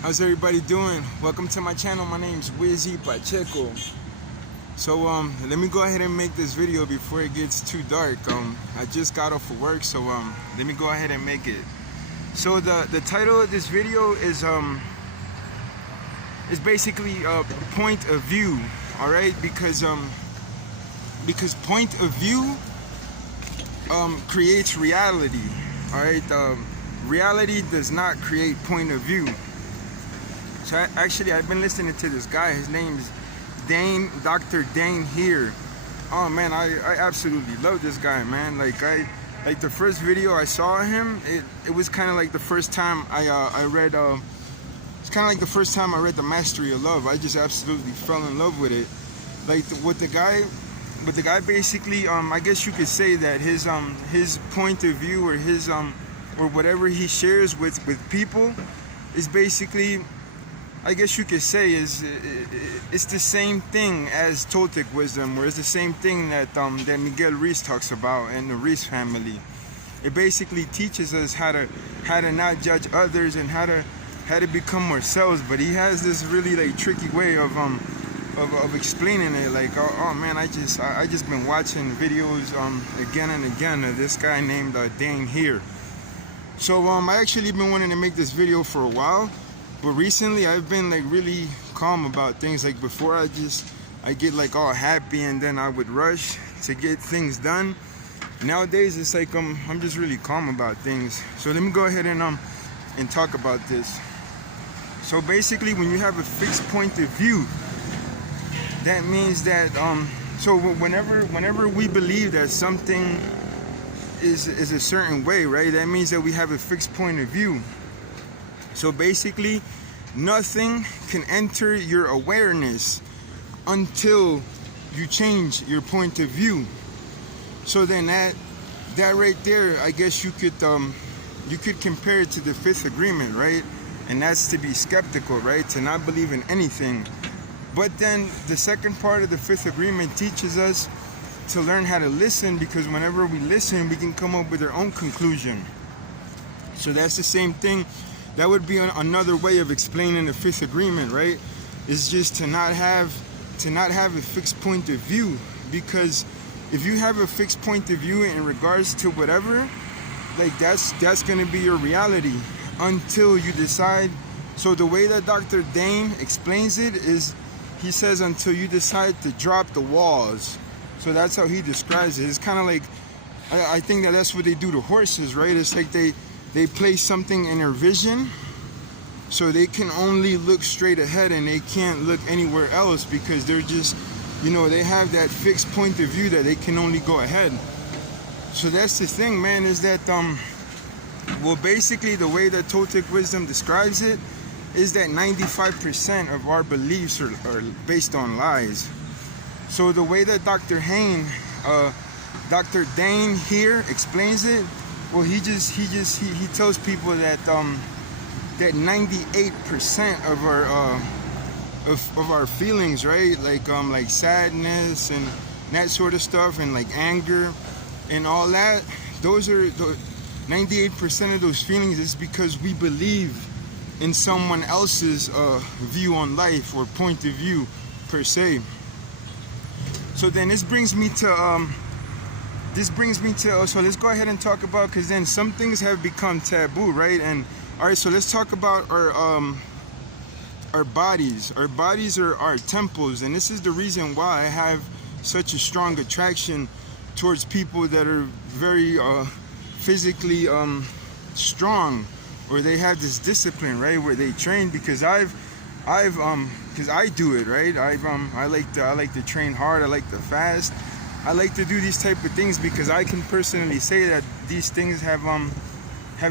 How's everybody doing? Welcome to my channel. My name's Veiw Pacheco. So let me go ahead and make this video before it gets too dark. I just got off of work, so let me go ahead and make it. So the title of this video is basically point of view. All right, because point of view creates reality. All right, reality does not create point of view. So I've been listening to this guy. His name's Dr. Dane here. Oh man, I absolutely love this guy, man. Like the first video I saw him, it was kind of like the first time I read. It's kind of like the first time I read The Mastery of Love. I just absolutely fell in love with it. Like with the guy basically, I guess you could say that his point of view or his or whatever he shares with people is basically, I guess you could say, it's the same thing as Toltec wisdom, or it's the same thing that Miguel Ruiz talks about in the Ruiz family. It basically teaches us how to not judge others and how to become ourselves. But he has this really like tricky way of explaining it. Like oh man, I just been watching videos again and again of this guy named Dane here. So I actually been wanting to make this video for a while. But recently I've been like really calm about things. Like before I get like all happy and then I would rush to get things done. Nowadays it's like I'm just really calm about things. So let me go ahead and talk about this. So basically when you have a fixed point of view, that means that so whenever we believe that something is a certain way, right? That means that we have a fixed point of view. So basically, nothing can enter your awareness until you change your point of view. So then that right there, I guess you could compare it to the fifth agreement, right? And that's to be skeptical, right? To not believe in anything. But then the second part of the fifth agreement teaches us to learn how to listen, because whenever we listen, we can come up with our own conclusion. So that's the same thing. That would be another way of explaining the fifth agreement, right? Is just to not have a fixed point of view. Because if you have a fixed point of view in regards to whatever, like that's gonna be your reality until you decide. So the way that Dr. Dane explains it is, he says until you decide to drop the walls. So that's how he describes it. It's kind of like, I think that's what they do to horses, right? It's like they place something in their vision, so they can only look straight ahead and they can't look anywhere else, because they're just, they have that fixed point of view that they can only go ahead. So that's the thing, man, is that well, basically the way that Toltec wisdom describes it is that 95% of our beliefs are based on lies. So the way that Dr. Dane here explains it, well, he tells people that that 98% of our feelings, right, like sadness and that sort of stuff, and like anger and all that, those are 98% of those feelings is because we believe in someone else's view on life or point of view per se. So then this brings me to so let's go ahead and talk about, because then some things have become taboo, right? And all right, so let's talk about our bodies. Our bodies are our temples, and this is the reason why I have such a strong attraction towards people that are very physically strong, or they have this discipline, right, where they train. Because because I do it, right? I like to train hard. I like to fast. I like to do these type of things because I can personally say that these things have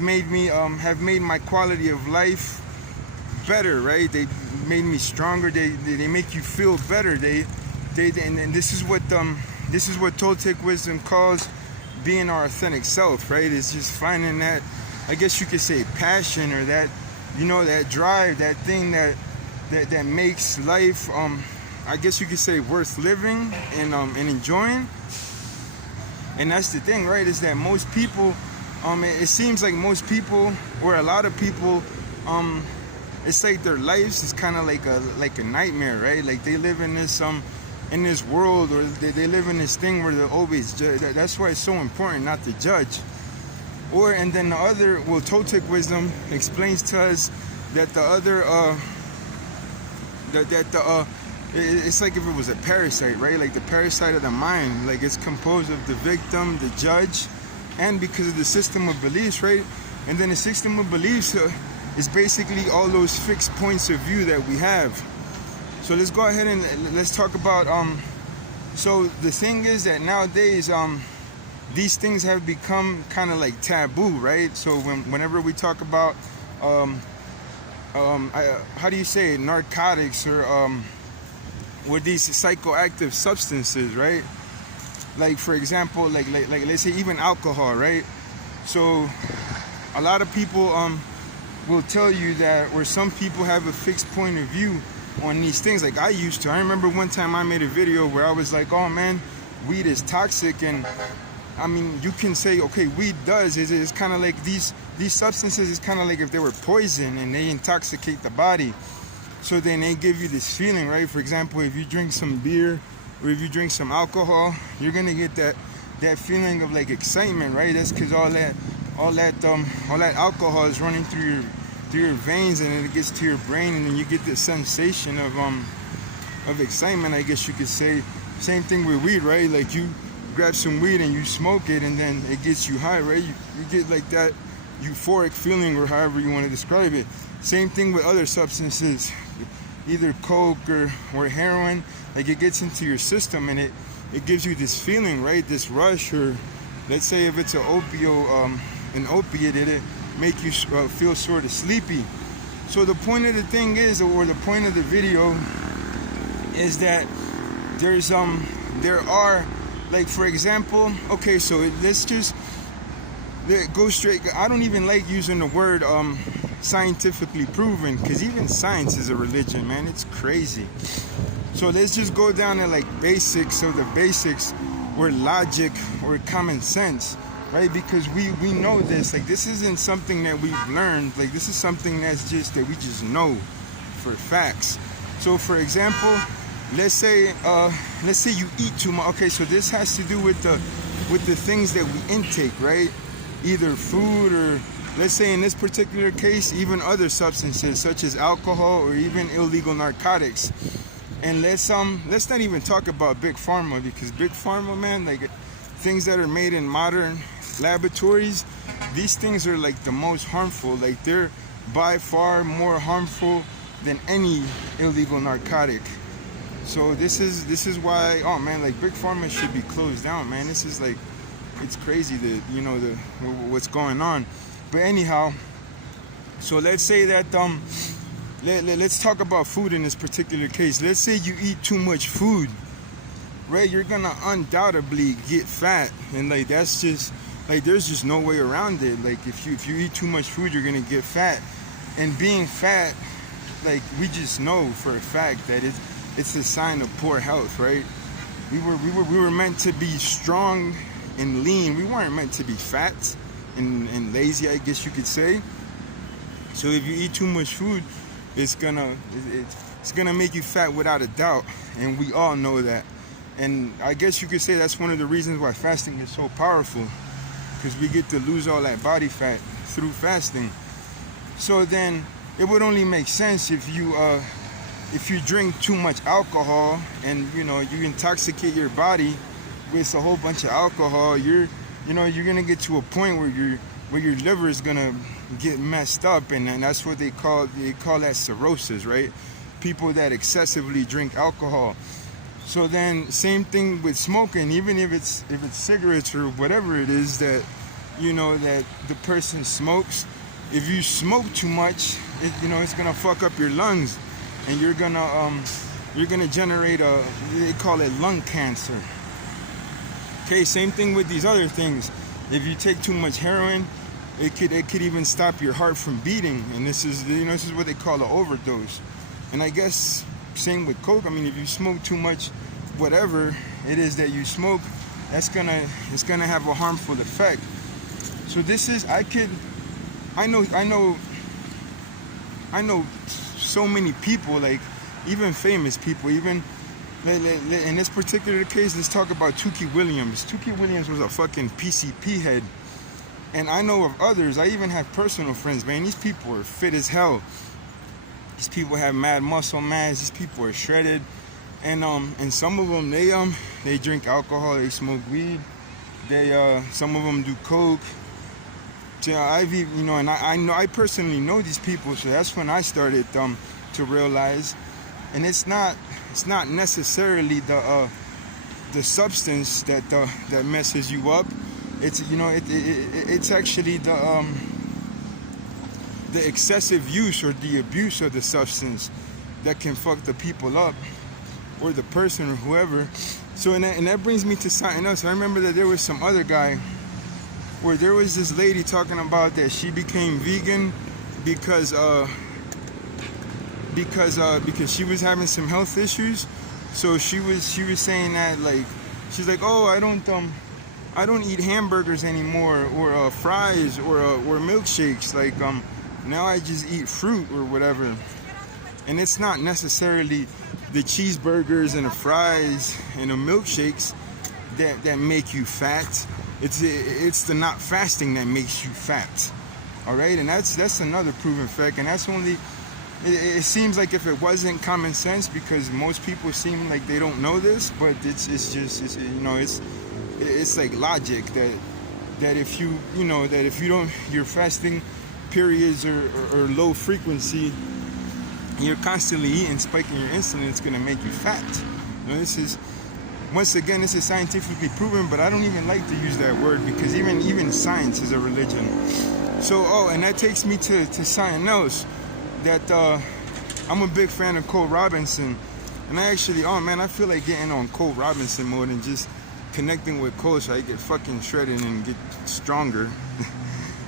made my quality of life better, right? They made me stronger. They make you feel better. And this is what Toltec wisdom calls being our authentic self, right? It's just finding that, I guess you could say, passion, or that, that drive, that thing that makes life, I guess you could say, worth living and enjoying. And that's the thing, right? Is that most people, it seems like most people, or a lot of people, it's like their lives is kind of like a nightmare, right? Like they live in this world, or they live in this thing where they're always that's why it's so important not to judge. And then the other, well, Toltec wisdom explains to us that the other it's like if it was a parasite, right? Like the parasite of the mind, like it's composed of the victim, the judge, and because of the system of beliefs, right? And then the system of beliefs is basically all those fixed points of view that we have. So let's go ahead and let's talk about so the thing is that nowadays these things have become kind of like taboo, right? So whenever we talk about how do you say it, narcotics or these psychoactive substances, right? Like for example, like let's say even alcohol, right? So a lot of people will tell you that, or some people have a fixed point of view on these things. Like I used to. I remember one time I made a video where I was like, oh man, weed is toxic. And I mean, you can say, okay, weed does. It's kind of like these substances is kind of like if they were poison and they intoxicate the body. So then they give you this feeling, right? For example, if you drink some beer or if you drink some alcohol, you're gonna get that feeling of like excitement, right? That's because all that alcohol is running through your veins, and then it gets to your brain, and then you get this sensation of excitement, I guess you could say. Same thing with weed, right? Like you grab some weed and you smoke it, and then it gets you high, right? You get like that euphoric feeling, or however you want to describe it. Same thing with other substances, either coke or heroin. Like it gets into your system, and it gives you this feeling, right? This rush, or let's say if it's an opiate, it'll make you feel sort of sleepy. So the point of the thing is, or the point of the video is that there are, like for example, okay, so let's just go straight. I don't even like using the word scientifically proven, because even science is a religion, man. It's crazy. So let's just go down to like basics of the basics, or logic, or common sense, right? Because we know this. Like this isn't something that we've learned. Like this is something that we just know for facts. So for example, let's say you eat too much. Okay, so this has to do with the things that we intake, right? Either food, or let's say in this particular case, even other substances such as alcohol or even illegal narcotics. And let's not even talk about big pharma, because big pharma, man, like things that are made in modern laboratories, these things are like the most harmful. Like they're by far more harmful than any illegal narcotic. So this is why, oh man, like big pharma should be closed down, man. This is like, it's crazy that, you know, what's going on. But anyhow, so let's say that let's talk about food in this particular case. Let's say you eat too much food, right? You're gonna undoubtedly get fat, and like that's just like there's just no way around it. Like if you eat too much food, you're gonna get fat, and being fat, like we just know for a fact that it's a sign of poor health, right? We were meant to be strong and lean. We weren't meant to be fat and lazy, I guess you could say. So if you eat too much food, it's gonna make you fat without a doubt, and we all know that. And I guess you could say that's one of the reasons why fasting is so powerful, because we get to lose all that body fat through fasting. So then it would only make sense if you drink too much alcohol, and you intoxicate your body with a whole bunch of alcohol. You're gonna get to a point where your liver is gonna get messed up, and that's what they call that cirrhosis, right? People that excessively drink alcohol. So then same thing with smoking. Even if it's cigarettes or whatever it is that that the person smokes, if you smoke too much, it's gonna fuck up your lungs, and you're gonna generate they call it lung cancer. Okay, same thing with these other things. If you take too much heroin, it could even stop your heart from beating, and this is what they call an overdose. And I guess same with coke. I mean, if you smoke too much, whatever it is that you smoke, it's gonna have a harmful effect. So this is I know I know so many people, like even famous people, even in this particular case, let's talk about Tukey Williams. Tukey Williams was a fucking PCP head. And I know of others. I even have personal friends, man. These people are fit as hell. These people have mad muscle mass. These people are shredded. And some of them, they drink alcohol, they smoke weed. Some of them do coke. So I personally know these people. So that's when I started to realize. And it's not necessarily the substance that messes you up. It's it's actually the excessive use or the abuse of the substance that can fuck the people up, or the person or whoever. So and that brings me to something else. I remember that there was some other guy where there was this lady talking about that she became vegan because she was having some health issues. So she was saying that, like, she's like, oh, I don't eat hamburgers anymore, or fries, or milkshakes. Like now I just eat fruit or whatever. And it's not necessarily the cheeseburgers and the fries and the milkshakes that make you fat. It's the not fasting that makes you fat. All right, and that's another proven fact. And that's only. It seems like if it wasn't common sense, because most people seem like they don't know this, but it's like logic that if you don't, your fasting periods are low frequency, you're constantly eating, spiking your insulin, it's gonna make you fat. This is scientifically proven, but I don't even like to use that word, because even science is a religion. So and that takes me to something else. That I'm a big fan of Cole Robinson, and I actually, I feel like getting on Cole Robinson mode and just connecting with Cole so I get fucking shredded and get stronger.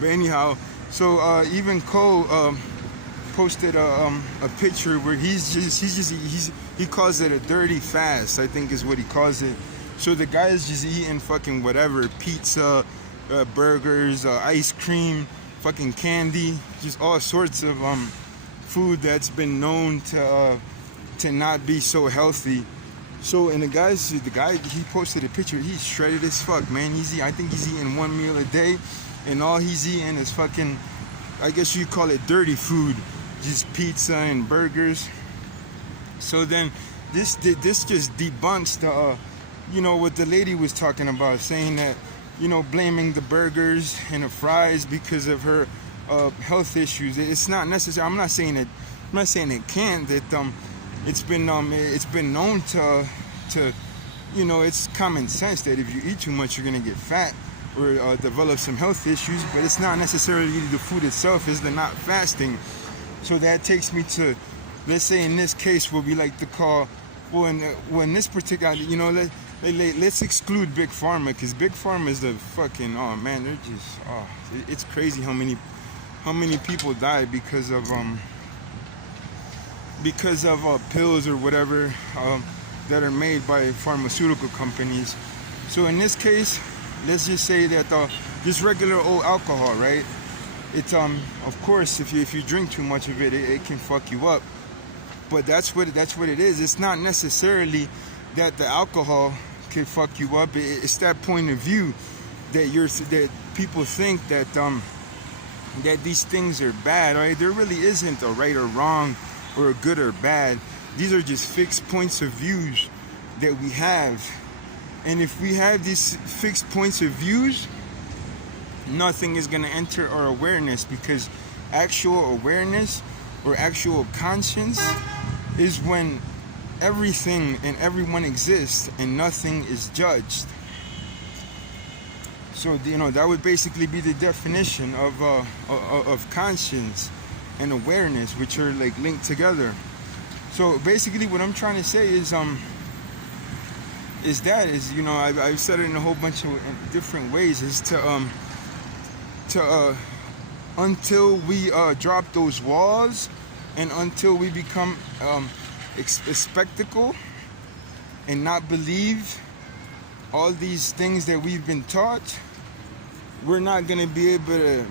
But anyhow, so even Cole posted a picture where he calls it a dirty fast, I think is what he calls it. So the guy is just eating fucking whatever, pizza, burgers, ice cream, fucking candy, just all sorts of food that's been known to not be so healthy. So, and the guy he posted a picture. He's shredded as fuck, man. I think he's eating one meal a day, and all he's eating is fucking, I guess you call it dirty food, just pizza and burgers. So then this just debunks the what the lady was talking about, saying that blaming the burgers and the fries because of her health issues. It's not necessary. I'm not saying it can't. That it's been known to it's common sense that if you eat too much, you're gonna get fat or develop some health issues. But it's not necessarily the food itself. It's the not fasting. So that takes me to, let's say in this case, what we like to call, in this particular, let's exclude Big Pharma, because Big Pharma is the fucking, they're just, it's crazy how many people die because of pills or whatever that are made by pharmaceutical companies. So in this case, let's just say that just regular old alcohol, right? It's of course, if you drink too much of it, it can fuck you up. But that's what it is. It's not necessarily that the alcohol can fuck you up. It's that point of view that people think that these things are bad. Right? There really isn't a right or wrong or a good or bad. These are just fixed points of views that we have. And if we have these fixed points of views, nothing is going to enter our awareness, because actual awareness or actual conscience is when everything and everyone exists and nothing is judged. So that would basically be the definition of conscience and awareness, which are like linked together. So basically what I'm trying to say is I've said it in a whole bunch of different ways, is to until we drop those walls, and until we become a spectacle and not believe all these things that we've been taught, we're not going to be able to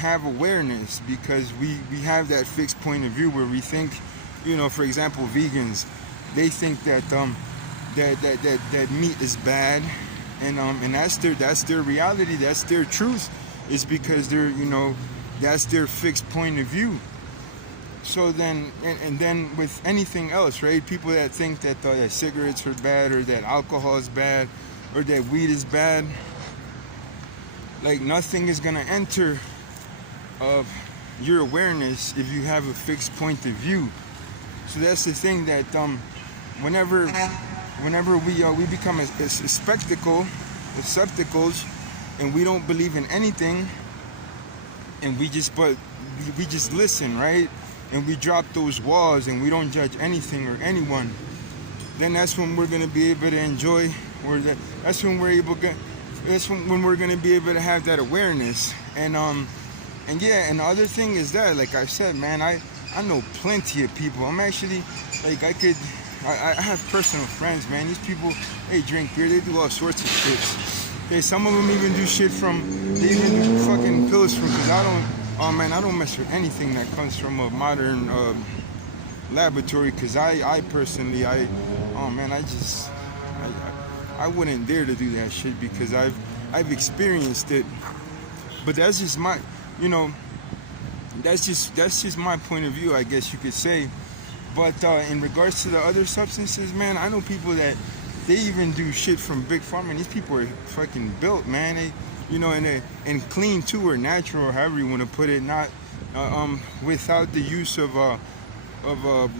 have awareness because we have that fixed point of view where we think, for example, vegans, they think that that meat is bad, and that's their reality, that's their truth, is because they're that's their fixed point of view. So then, and then with anything else, right? People that think that cigarettes are bad, or that alcohol is bad, or that weed is bad, like nothing is gonna enter of your awareness if you have a fixed point of view. So that's the thing, that whenever we become a spectacle, receptacles, and we don't believe in anything, and we just listen, right? And we drop those walls and we don't judge anything or anyone, then that's when we're gonna be able to enjoy, or that's when we're gonna be able to have that awareness. And yeah, and the other thing is that, like I said, man, I know plenty of people. I'm actually, like, I have personal friends, man. These people, they drink beer, they do all sorts of shit. Some of them even do shit they even do fucking pills from, because I don't mess with anything that comes from a modern laboratory, because I personally, I wouldn't dare to do that shit, because I've experienced it. But that's just my, that's just my point of view, I guess you could say. But in regards to the other substances, man, I know people that they even do shit from Big Pharma, and these people are fucking built, man. They, and clean too, or natural, or however you want to put it, not without the use of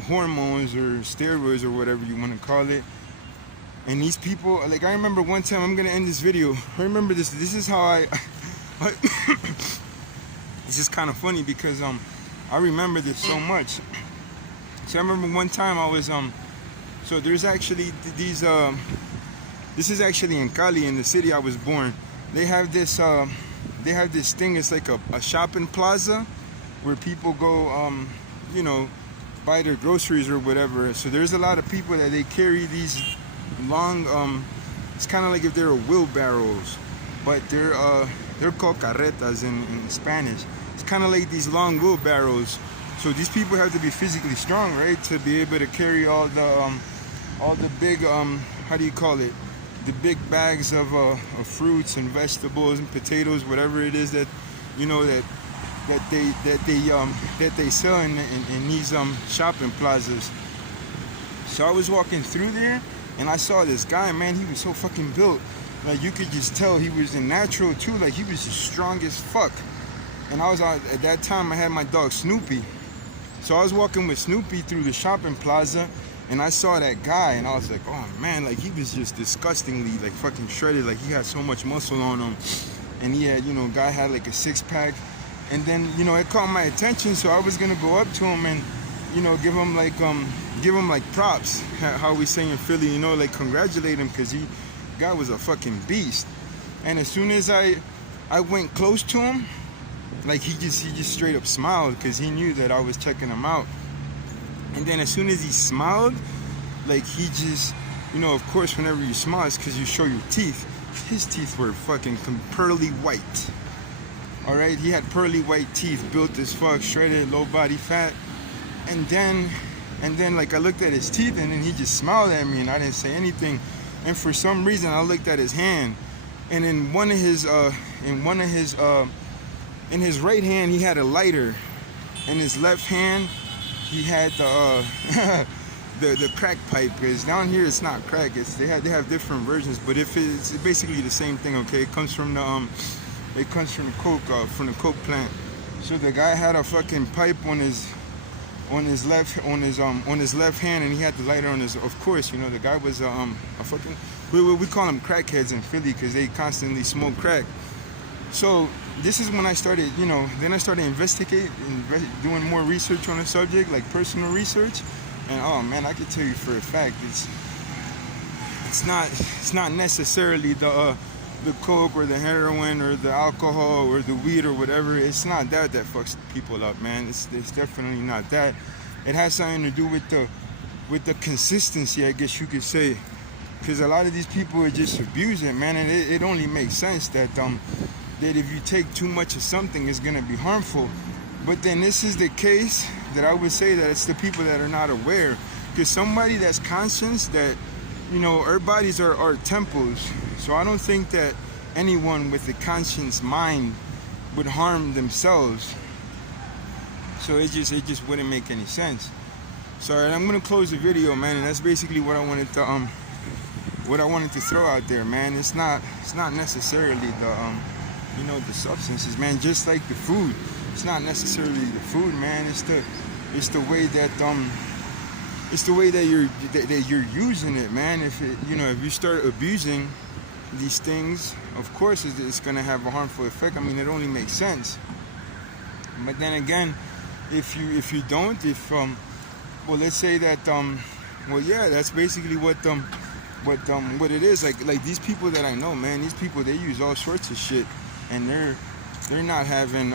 hormones or steroids or whatever you want to call it. And these people, like, I remember one time, I'm gonna end this video. I remember this. This is how I it's just kind of funny because I remember this so much. So I remember one time I was so there's actually these this is actually in Cali, in the city I was born. They have this thing. It's like a shopping plaza where people go buy their groceries or whatever. So there's a lot of people that they carry these long it's kind of like if they were wheelbarrows, but they're called carretas in Spanish. It's kind of like these long wheelbarrows. So these people have to be physically strong, right, to be able to carry all the big how do you call it, the big bags of fruits and vegetables and potatoes, whatever it is that that they sell in these shopping plazas. So I was walking through there and I saw this guy, man. He was so fucking built, like you could just tell he was in natural too. Like he was just strong as fuck. And I was at that time I had my dog Snoopy. So I was walking with Snoopy through the shopping plaza, and I saw that guy, and I was like, oh man, like he was just disgustingly like fucking shredded. Like he had so much muscle on him, and he had, guy had like a 6-pack. And then, it caught my attention, so I was gonna go up to him and, give him like props, how we say in Philly, like congratulate him, because guy was a fucking beast. And as soon as I went close to him, like he just straight up smiled, because he knew that I was checking him out. And then as soon as he smiled, like he just, of course whenever you smile it's because you show your teeth. His teeth were fucking pearly white. Alright, he had pearly white teeth, built as fuck, shredded, low body fat. And then like I looked at his teeth, and then he just smiled at me, and I didn't say anything. And for some reason I looked at his hand, and in his right hand he had a lighter. In his left hand he had the crack pipe, because down here it's not crack. They have different versions, but if it's basically the same thing. Okay, it comes from the coke plant. So the guy had a fucking pipe on his left hand, and he had the lighter on his. Of course, the guy was a fucking. We call them crackheads in Philly because they constantly smoke crack. So this is when I started, then I started investigating, doing more research on the subject, like personal research. And oh man, I can tell you for a fact, it's not necessarily the coke or the heroin or the alcohol or the weed or whatever. It's not that fucks people up, man. It's definitely not that. It has something to do with the consistency, I guess you could say. Because a lot of these people would just abuse it, man, and it only makes sense that that if you take too much of something, it's gonna be harmful. But then this is the case that I would say that it's the people that are not aware. Because somebody that's conscious that, you know, our bodies are temples. So I don't think that anyone with a conscious mind would harm themselves. So it just wouldn't make any sense. So I'm gonna close the video, man, and that's basically what I wanted to throw out there, man. It's not necessarily the you know, the substances, man. Just like the food, it's not necessarily the food, man. It's the way that you're using it, man. If it, you know, if you start abusing these things, of course it's gonna have a harmful effect. I mean, it only makes sense. But then again, if you don't, well, let's say that well, yeah, that's basically what it is. Like these people that I know, man, these people, they use all sorts of shit, and they're not having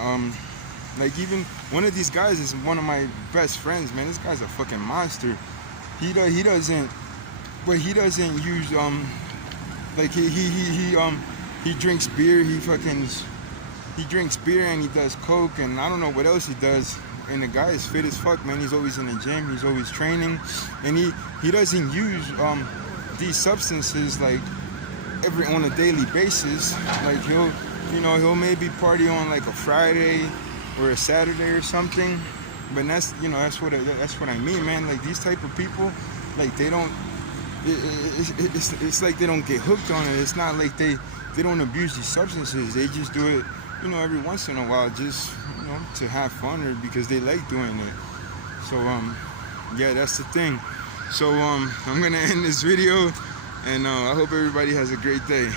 like, even one of these guys is one of my best friends, man. This guy's a fucking monster. He doesn't use like he drinks beer. He drinks beer and he does coke, and I don't know what else he does. And the guy is fit as fuck, man. He's always in the gym. He's always training, and he doesn't use these substances like on a daily basis. Like he'll maybe party on like a Friday or a Saturday or something. But that's what I mean, man. Like these type of people, like they don't. It's like they don't get hooked on it. It's not like they don't abuse these substances. They just do it, you know, every once in a while, just, you know, to have fun or because they like doing it. So yeah, that's the thing. So I'm gonna end this video, and I hope everybody has a great day.